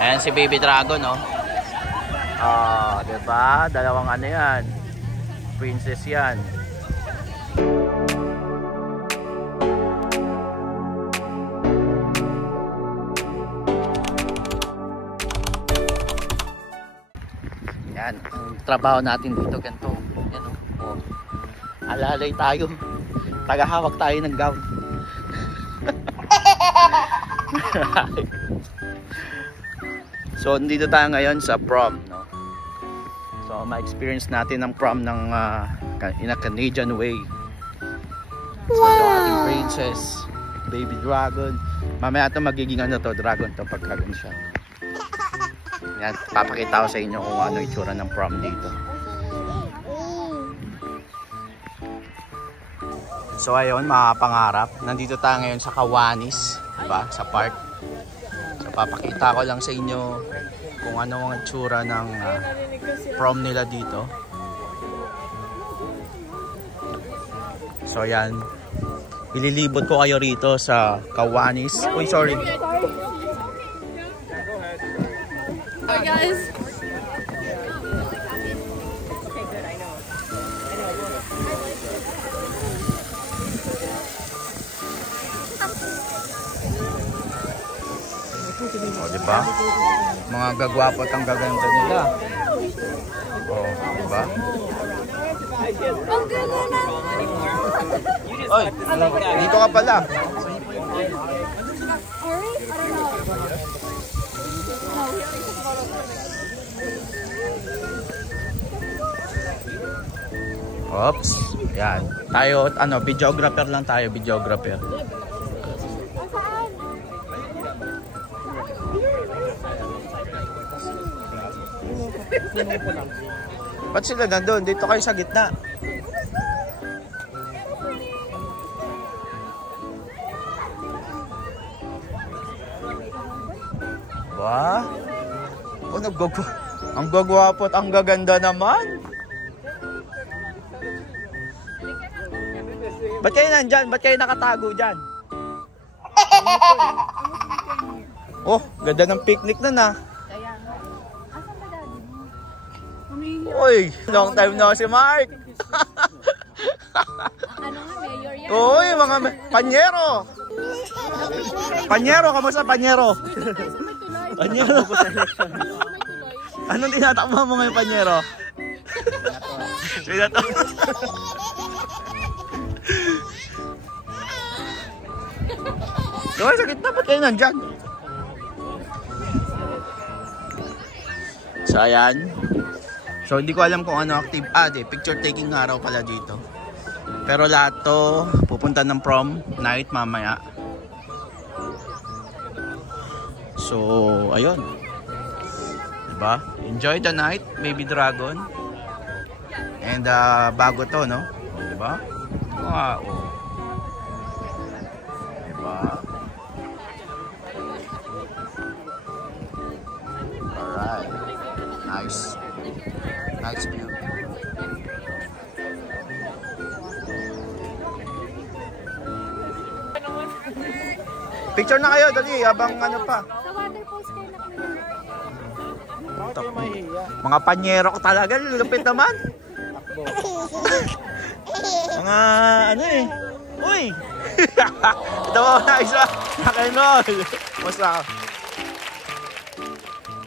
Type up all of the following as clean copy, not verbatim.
Ayan si Baby Dragon, no? Diba? Dalawang ano yan. Princess yan. Yan. Ang trabaho natin dito, ganito. Yan, oh. Alalay tayo. Tagahawak tayo ng gown. So, dito tayo ngayon sa prom, no? So, ma-experience natin ang prom ng in a Canadian way. So, yung ating princess, Baby Dragon. Mamaya ito magiging ano to, dragon to pagkaroon siya. Yan, papakita ko sa inyo kung ano itsura ng prom dito. So, ayun, mga pangarap. Nandito tayo ngayon sa Kawanis, diba? Sa park. So, papakita ko lang sa inyo kung ano ang itsura ng prom nila dito. So, yan. Ililibot ko kayo rito sa Kawanis. Uy, sorry. Hi, guys. O, diba? Mga gagwapo at ang gaganda nila. O, diba? Ang ganda na. Oy, dito ka pala. Oops. Yan. Tayo, ano, videographer lang tayo, videographer. Ba't sila nandun? Dito kayo sa gitna. Ba? Oh, ang gagwapo at ang gaganda naman. Ba't kayo nandyan? Ba't kayo nakatago dyan? Oh, ganda ng picnic na na. Uy, long time na si Mark. Uy, mga panyero. Panyero, kamusta panyero? Panyero. Anong tinatakbo mo ngayon, panyero? Sige to. Doon sa gitna, ba't kayo nandyan? So, ayan. So, hindi ko alam kung ano active. Picture taking nga raw pala dito. Pero lahat to, pupunta ng prom night mamaya. So, ayun. Diba? Enjoy the night, Baby Dragon. And bago to, no? Diba? Wow. Diba? Alright. Nice. Nice view. Picture na kayo, dali, habang ano pa. Sa water pose kayo na. Mga panyero ko talaga, lulupit naman. Mga ano eh. Uy! Ito mo na isa. Nakinol. Musta ako?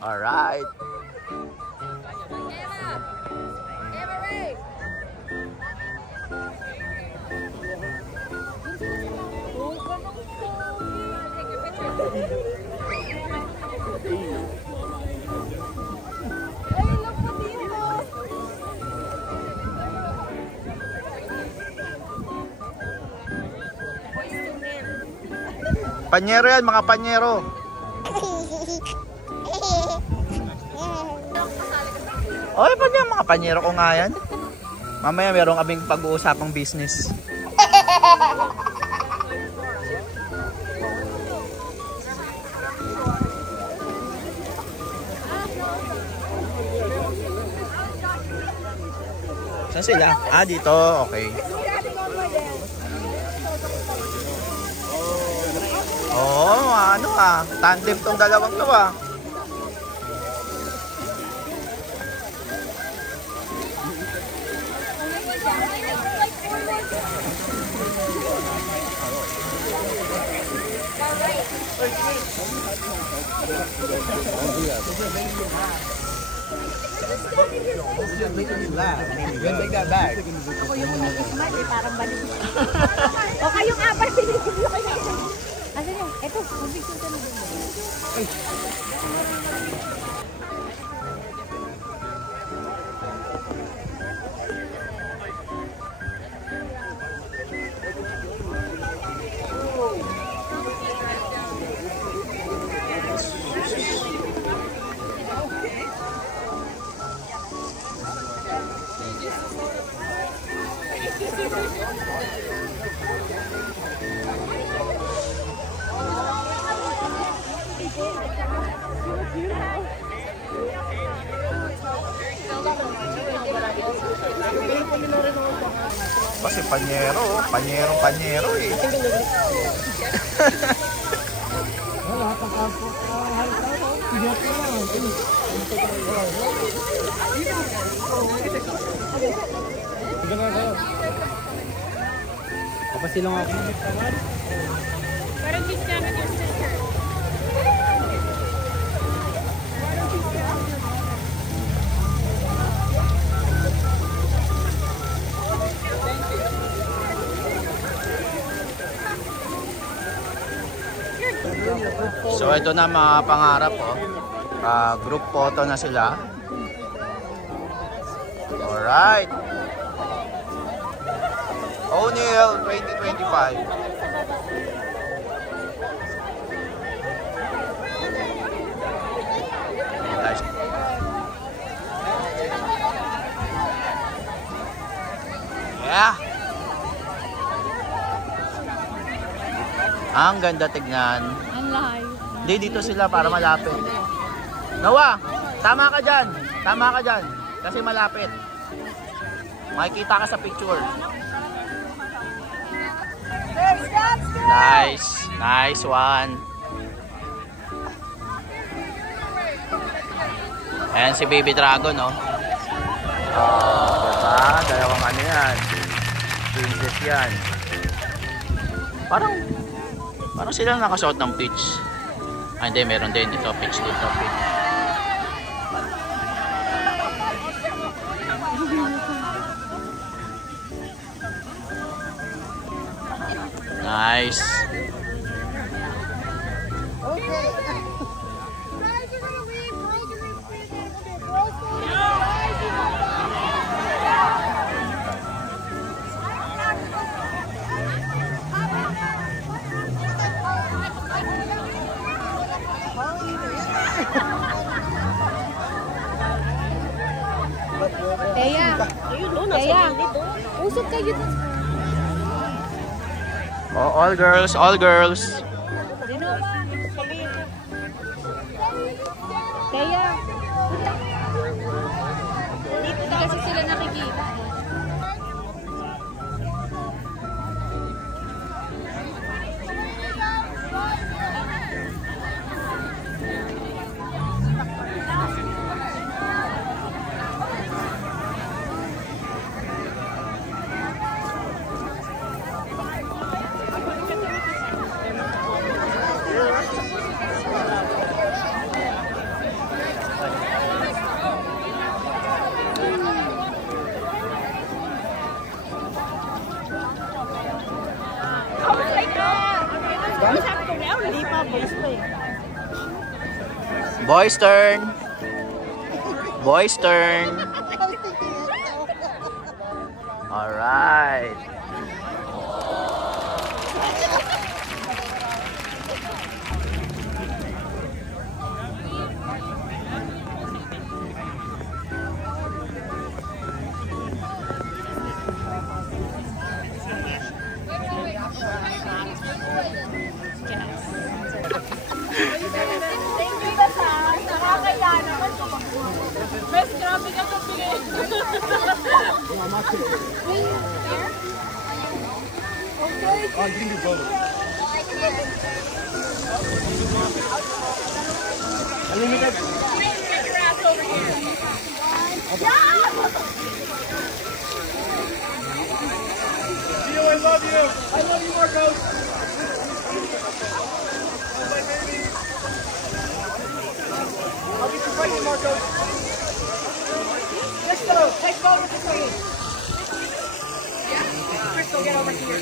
Alright. Panyero yan, mga panyero. Oy, pa yan, mga panyero ko nga yan. Mamaya meron kaming pag-uusapang business. Saan sila? Dito. Okay. Oo, ano tandem tong dalawang to Take that back. Ako yung nag-smile eh, parang balik. O kayong apat, sinigil kayo. Asan yung? Eto, mag-picture ka na din. Kasi panyero eh. Papasilong ako. Parang discount yung sticker. So ito na mga pangarap oh. Group photo na sila. Alright. O'Neal 2025. Yeah. Ang ganda tignan. Ang layo. Hindi, dito sila para malapit. Noah, tama ka dyan. Tama ka dyan. Kasi malapit. Makikita ka sa picture. Nice. Nice one. Ayan si Baby Dragon, no? Diba? Dalawang ano yan. Princess yan. Parang silang nakasuot ng peach. Ah, hindi, meron din dito peach dito, peach. Nice. Teya, usap kayo dun. Oh, all girls, all girls. Teya. Hindi kasi sila nakikita. Boys turn. Boys turn. All right. Mas grabe ka sa bigay. Oh, you can do both. Unlimited. Get your ass over here. Yeah! I love you. I love you, Marcos. Oh, my baby. I'll get you pregnant, Marcos. Let's go. Let's go with the train. Crystal, get over here.